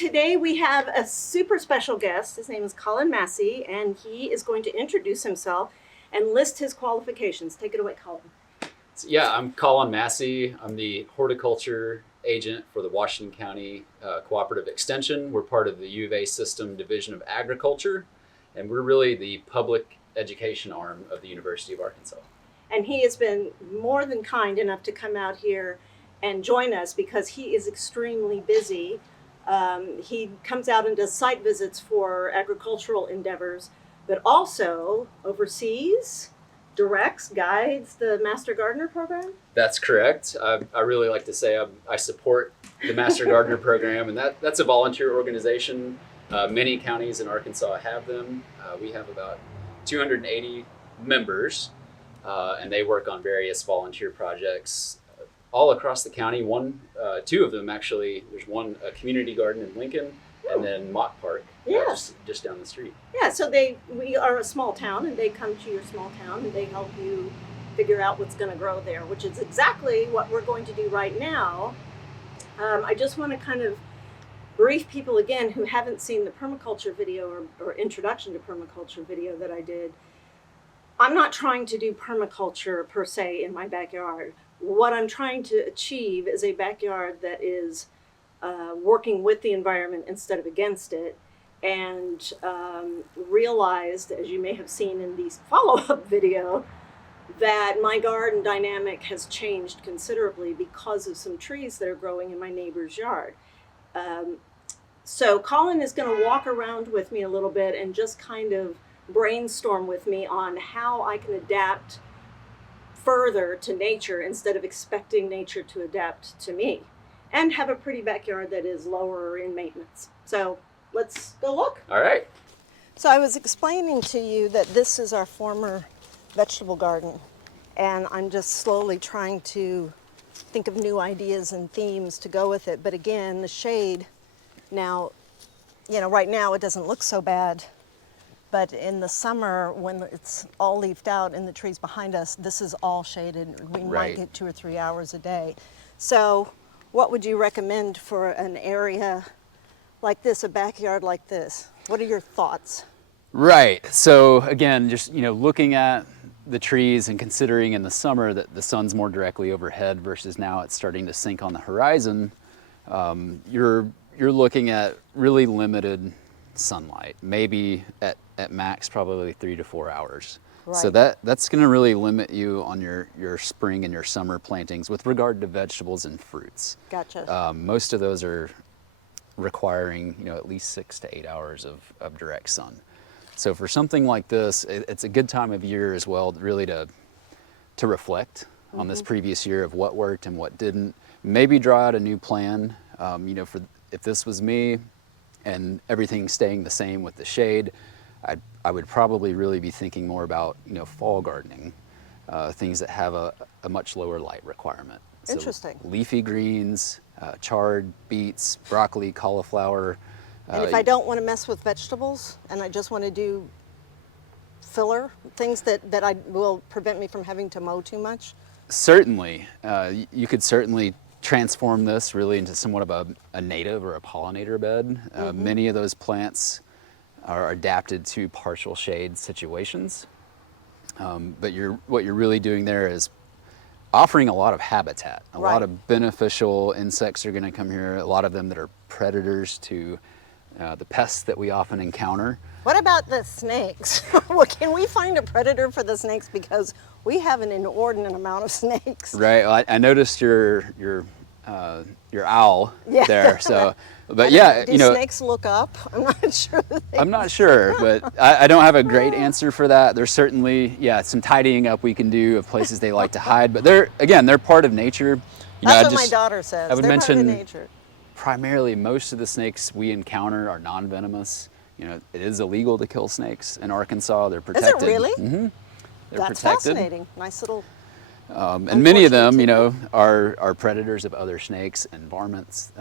today we have a super special guest. His name is Colin Massey, and he is going to introduce himself and list his qualifications. Take it away, Colin. Yeah, I'm Colin Massey. I'm the horticulture agent for the Washington County Cooperative Extension. We're part of the UADA System Division of Agriculture, and we're really the public education arm of the University of Arkansas. And he has been more than kind enough to come out here and join us because he is extremely busy. He comes out and does site visits for agricultural endeavors, but also oversees, directs, guides the Master Gardener program. That's correct. I really like to say I support the Master Gardener program, and that's a volunteer organization. Many counties in Arkansas have them. We have about 280 members, and they work on various volunteer projects all across the county. Two of them actually. There's one, a community garden in Lincoln, and then Mock Park, just down the street. Yeah, so we are a small town, and they come to your small town and they help you figure out what's going to grow there, which is exactly what we're going to do right now. I just want to kind of brief people again who haven't seen the permaculture video or introduction to permaculture video that I did. I'm not trying to do permaculture per se in my backyard. What I'm trying to achieve is a backyard that is working with the environment instead of against it, and realized, as you may have seen in these follow-up video, that my garden dynamic has changed considerably because of some trees that are growing in my neighbor's yard. So Colin is going to walk around with me a little bit and just kind of brainstorm with me on how I can adapt further to nature instead of expecting nature to adapt to me, and have a pretty backyard that is lower in maintenance. So let's go look. All right. So I was explaining to you that this is our former vegetable garden, and I'm just slowly trying to think of new ideas and themes to go with it. But again, the shade now, right now it doesn't look so bad. But in the summer, when it's all leafed out and the trees behind us, this is all shaded. We might get 2 or 3 hours a day. So what would you recommend for an area like this, a backyard like this? What are your thoughts? Right. So again, just looking at the trees and considering in the summer that the sun's more directly overhead versus now it's starting to sink on the horizon, you're looking at really limited sunlight, maybe at max probably 3 to 4 hours. Right. So that's going to really limit you on your spring and your summer plantings with regard to vegetables and fruits. Gotcha. Most of those are requiring at least 6 to 8 hours of direct sun. So for something like this, it's a good time of year as well, really to reflect on this previous year of what worked and what didn't. Maybe draw out a new plan. If this was me, and everything staying the same with the shade, I would probably really be thinking more about fall gardening, things that have a much lower light requirement. Interesting. So leafy greens, chard, beets, broccoli, cauliflower. And if I don't want to mess with vegetables and I just want to do filler, things that will prevent me from having to mow too much? Certainly. You could certainly transform this really into somewhat of a native or a pollinator bed. Many of those plants are adapted to partial shade situations. But what you're really doing there is offering a lot of habitat. A lot of beneficial insects are going to come here, a lot of them that are predators to the pests that we often encounter. What about the snakes? Well, can we find a predator for the snakes? Because we have an inordinate amount of snakes. Right. Well, I noticed your owl there. So, but do snakes look up? I'm not sure. I'm not sure, but I don't have a great answer for that. There's certainly some tidying up we can do of places they like to hide. But they're part of nature. That's what my daughter says. I would they're mention part of nature. Primarily, most of the snakes we encounter are non-venomous. It is illegal to kill snakes in Arkansas. They're protected. Is it really? Mm-hmm. They're That's protected. Fascinating. Nice little. And many of them, are predators of other snakes and varmints,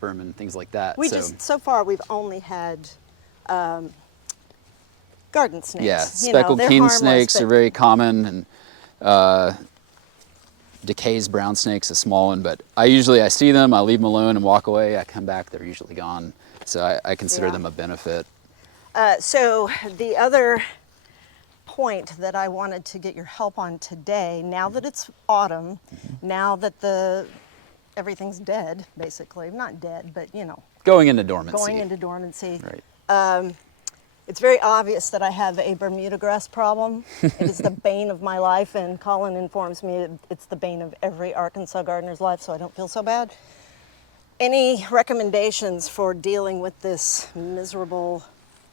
vermin, things like that. So far we've only had garden snakes. Yeah, speckled king snakes are very common, and Decay's brown snake's a small one. But I see them, I leave them alone and walk away. I come back, they're usually gone. So I consider Yeah. them a benefit. So the other point that I wanted to get your help on today, now that it's autumn, now that everything's dead, basically, not dead, but you know, Going into dormancy. going into dormancy. Right. It's very obvious that I have a Bermuda grass problem. It is the bane of my life, and Colin informs me it's the bane of every Arkansas gardener's life, so I don't feel so bad. Any recommendations for dealing with this miserable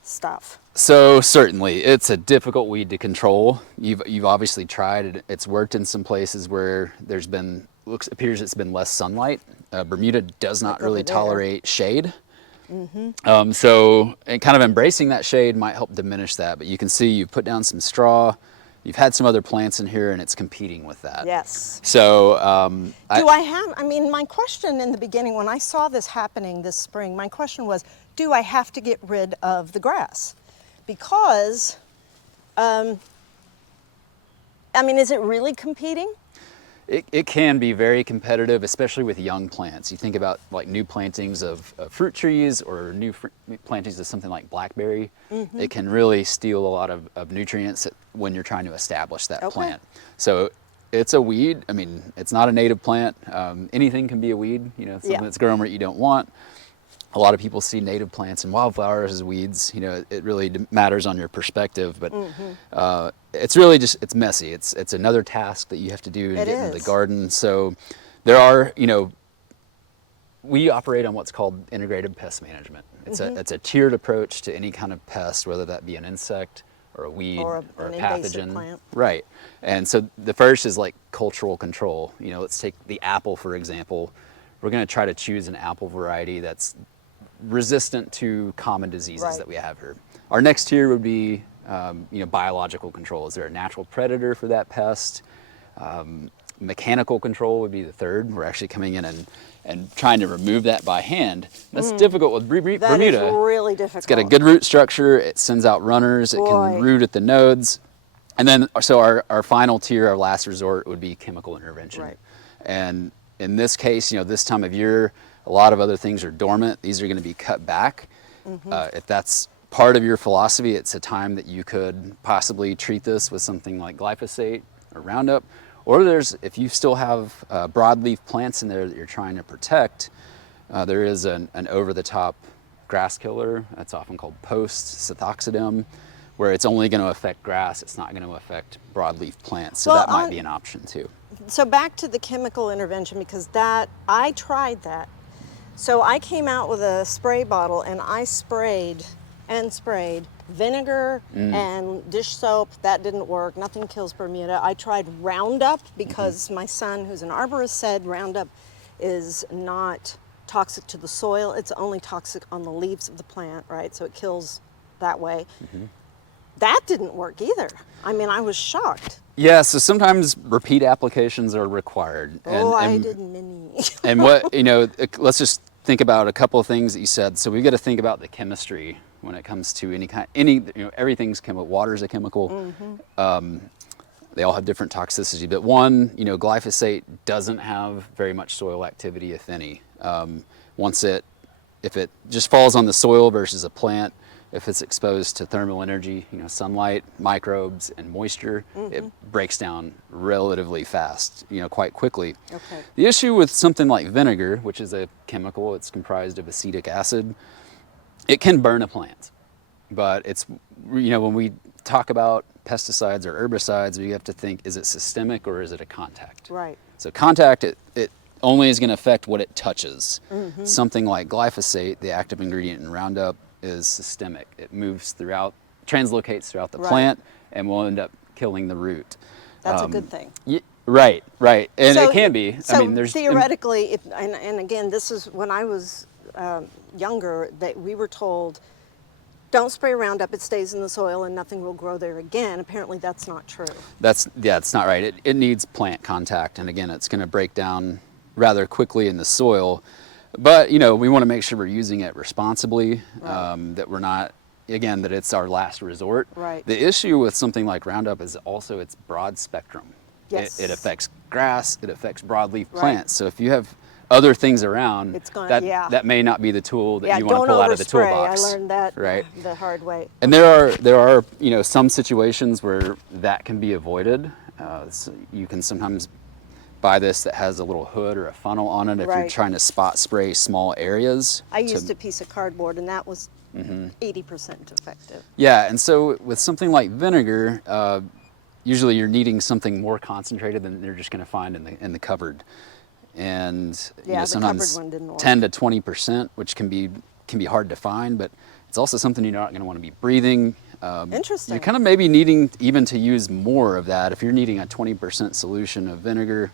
stuff? So certainly, it's a difficult weed to control. You've obviously tried it. It's worked in some places where appears it's been less sunlight. Bermuda does not Like really over there. tolerate shade. So and kind of embracing that shade might help diminish that. But you can see you've put down some straw. You've had some other plants in here, and it's competing with that. Yes. So I mean, my question in the beginning, when I saw this happening this spring, my question was, do I have to get rid of the grass? Because, I mean, is it really competing? It can be very competitive, especially with young plants. You think about like new plantings of fruit trees or new plantings of something like blackberry. It can really steal a lot of nutrients when you're trying to establish that plant. So it's a weed. I mean, it's not a native plant. Anything can be a weed, you know, something that's grown where you don't want. A lot of people see native plants and wildflowers as weeds. You know, it really matters on your perspective, but it's really just, it's messy. It's another task that you have to do to get into the garden. So there are, you know, we operate on what's called integrated pest management. It's a tiered approach to any kind of pest, whether that be an insect or a weed or a pathogen. Plant. Right. And so the first is like cultural control. You know, let's take the apple, for example. We're going to try to choose an apple variety that's resistant to common diseases that we have here. Our next tier would be, you know, biological control. Is there a natural predator for that pest? Mechanical control would be the third. We're actually coming in and trying to remove that by hand. That's difficult with Bermuda. That is really difficult. It's got a good root structure. It sends out runners. It can root at the nodes. And then, so our final tier, our last resort, would be chemical intervention. Right. And in this case, you know, this time of year, a lot of other things are dormant. These are going to be cut back. If that's part of your philosophy, it's a time that you could possibly treat this with something like glyphosate or Roundup. Or if you still have broadleaf plants in there that you're trying to protect, there is an over-the-top grass killer. That's often called post-sethoxidum, where it's only going to affect grass. It's not going to affect broadleaf plants. So that might be an option too. So back to the chemical intervention, because I tried that. So I came out with a spray bottle and I sprayed vinegar and dish soap. That didn't work. Nothing kills Bermuda. I tried Roundup because my son, who's an arborist, said Roundup is not toxic to the soil. It's only toxic on the leaves of the plant, right? So it kills that way. That didn't work either. I mean, I was shocked. Yeah, so sometimes repeat applications are required. I did many. And what, you know, let's just think about a couple of things that you said. So we've got to think about the chemistry when it comes to you know, everything's chemical. Water's a chemical. They all have different toxicity, but one, you know, glyphosate doesn't have very much soil activity, if any. If it just falls on the soil versus a plant, if it's exposed to thermal energy, you know, sunlight, microbes, and moisture, it breaks down relatively fast, you know, quite quickly. The issue with something like vinegar, which is a chemical, it's comprised of acetic acid, it can burn a plant. But it's, you know, when we talk about pesticides or herbicides, you have to think, is it systemic or is it a contact? Right. So contact, it only is going to affect what it touches. Something like glyphosate, the active ingredient in Roundup, is systemic. It moves throughout, translocates throughout the plant, and will end up killing the root. That's a good thing. Right. And So- it can be. So I mean, there's theoretically, and again, this is when I was younger, that we were told, don't spray Roundup, it stays in the soil and nothing will grow there again. Apparently that's not true. it's not right. It needs plant contact, and again, it's going to break down rather quickly in the soil. But, you know, we want to make sure we're using it responsibly, that we're not, again, that it's our last resort. Right. The issue with something like Roundup is also it's broad spectrum. Yes. It affects grass, it affects broadleaf plants. So if you have other things around, It's gonna, that yeah. that may not be the tool that Yeah, you want don't to pull out of the overspray. toolbox. I learned that right? the hard way. And there are some situations where that can be avoided. So you can sometimes buy this that has a little hood or a funnel on it if you're Right. trying to spot spray small areas. I used a piece of cardboard, and that was 80% effective. Yeah, and so with something like vinegar, usually you're needing something more concentrated than you're just going to find in the cupboard. And Yeah, the sometimes cupboard one didn't work. 10 to 20%, which can be hard to find, but it's also something you're not going to want to be breathing. Interesting. You're kind of maybe needing even to use more of that. If you're needing a 20% solution of vinegar,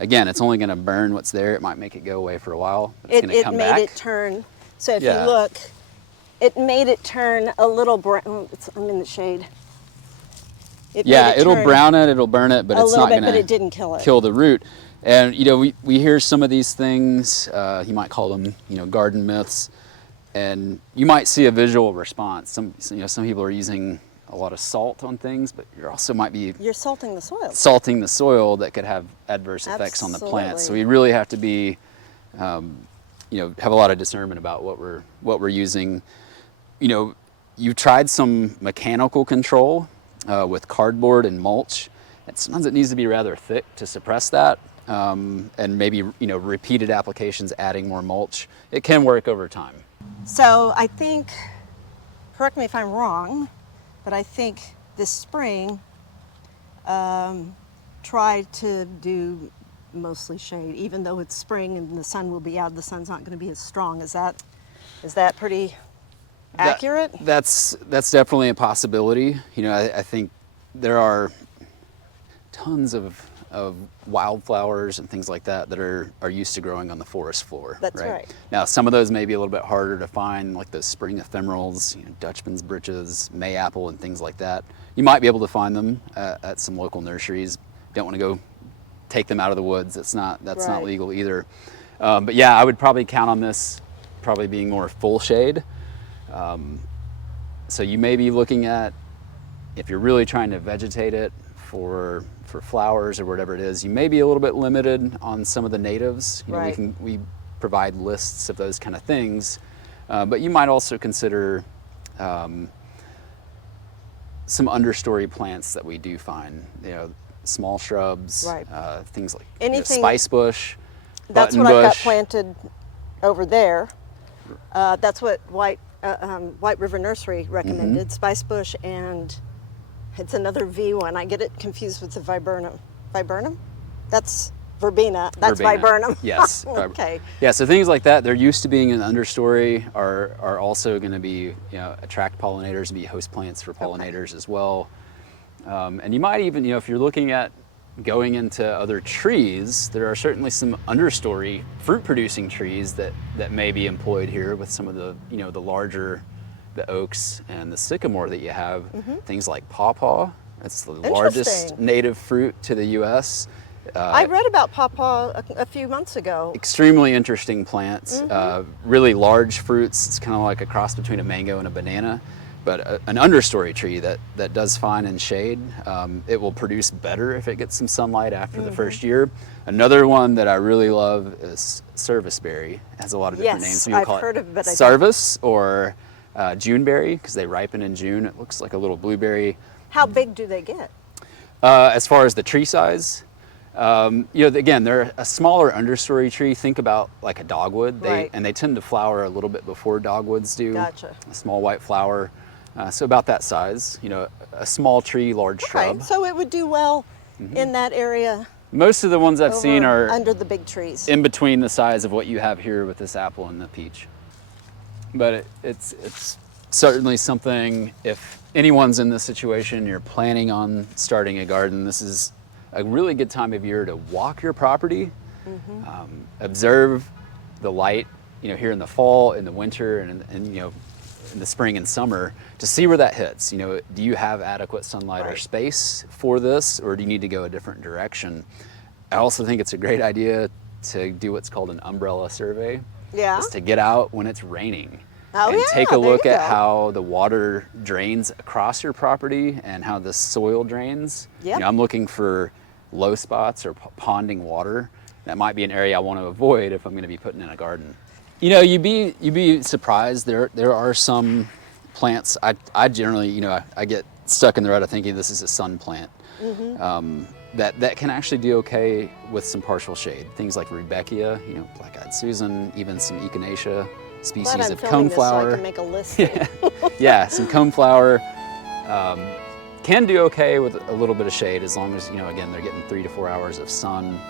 again, it's only going to burn what's there. It might make it go away for a while, but it's going to come back. It made it turn. So if Yeah. you look, it made it turn a little brown. I'm in the shade. Yeah, it'll brown it, it'll burn it, but it's not going but it to didn't kill it. kill the root. And we hear some of these things. You might call them garden myths, and you might see a visual response. Some people are using a lot of salt on things, but you also might be You're salting the soil. salting the soil that could have adverse effects on the plants. So we really have to be, have a lot of discernment about what we're using. You've tried some mechanical control with cardboard and mulch. And sometimes it needs to be rather thick to suppress that. And maybe repeated applications, adding more mulch. It can work over time. So I think, correct me if I'm wrong, but I think this spring tried to do mostly shade, even though it's spring and the sun will be out. The sun's not going to be as strong. Is that pretty accurate? That's definitely a possibility. I think there are tons of wildflowers and things like that are used to growing on the forest floor. That's right. Now, some of those may be a little bit harder to find, like the spring ephemerals, Dutchman's britches, mayapple, and things like that. You might be able to find them at some local nurseries. Don't want to go take them out of the woods. That's not Right. legal either. But yeah, I would probably count on this probably being more full shade. So you may be looking at, if you're really trying to vegetate it for flowers or whatever it is, you may be a little bit limited on some of the natives. Right. We provide lists of those kind of things, but you might also consider some understory plants that we do find. Small shrubs, Right. Things like Anything- spice bush, That's button what I've got bush. planted over there. That's what White River Nursery recommended, Mm-hmm. spice bush, and it's another V one. I get it confused with the viburnum. Viburnum? That's verbena. That's Verbena. viburnum. Yes. Okay. Yeah, so things like that, they're used to being an understory, are also going to be, attract pollinators and be host plants for pollinators as well. And you might even, if you're looking at going into other trees, there are certainly some understory fruit producing trees that may be employed here with some of the, the larger, the oaks and the sycamore that you have. Things like pawpaw. It's the largest Interesting. native fruit to the U.S. I read about pawpaw a few months ago. Extremely interesting plants, really large fruits. It's kind of like a cross between a mango and a banana, but an understory tree that does fine in shade. It will produce better if it gets some sunlight after the first year. Another one that I really love is serviceberry. It has a lot of different names. Yes, People I've call heard it of it, but I don't. service or Juneberry, because they ripen in June. It looks like a little blueberry. How big do they get? As far as the tree size, again, they're a smaller understory tree. Think about like a dogwood. Right. And they tend to flower a little bit before dogwoods do. Gotcha. A small white flower. So about that size, a small tree, large shrub. Right. So it would do well in that area. Most of the ones I've seen over are under the big trees. in between the size of what you have here with this apple and the peach. But it's certainly something, if anyone's in this situation, you're planning on starting a garden, this is a really good time of year to walk your property, observe the light, here in the fall, in the winter, and in the spring and summer, to see where that hits. Do you have adequate sunlight or Right. space for this, or do you need to go a different direction? I also think it's a great idea to do what's called an umbrella survey. Yeah. Is to get out when it's raining Oh, and yeah, take a there look you at go. how the water drains across your property and how the soil drains. Yep. I'm looking for low spots or ponding water. That might be an area I want to avoid if I'm going to be putting in a garden. You know, you'd be surprised. There are some plants. I generally, you know, I get stuck in the rut of thinking this is a sun plant. That can actually do okay with some partial shade. Things like Rudbeckia, you know, black-eyed Susan, even some Echinacea species of coneflower. So I can make a list. Yeah, some coneflower can do okay with a little bit of shade as long as, you know, again, they're getting 3 to 4 hours of sun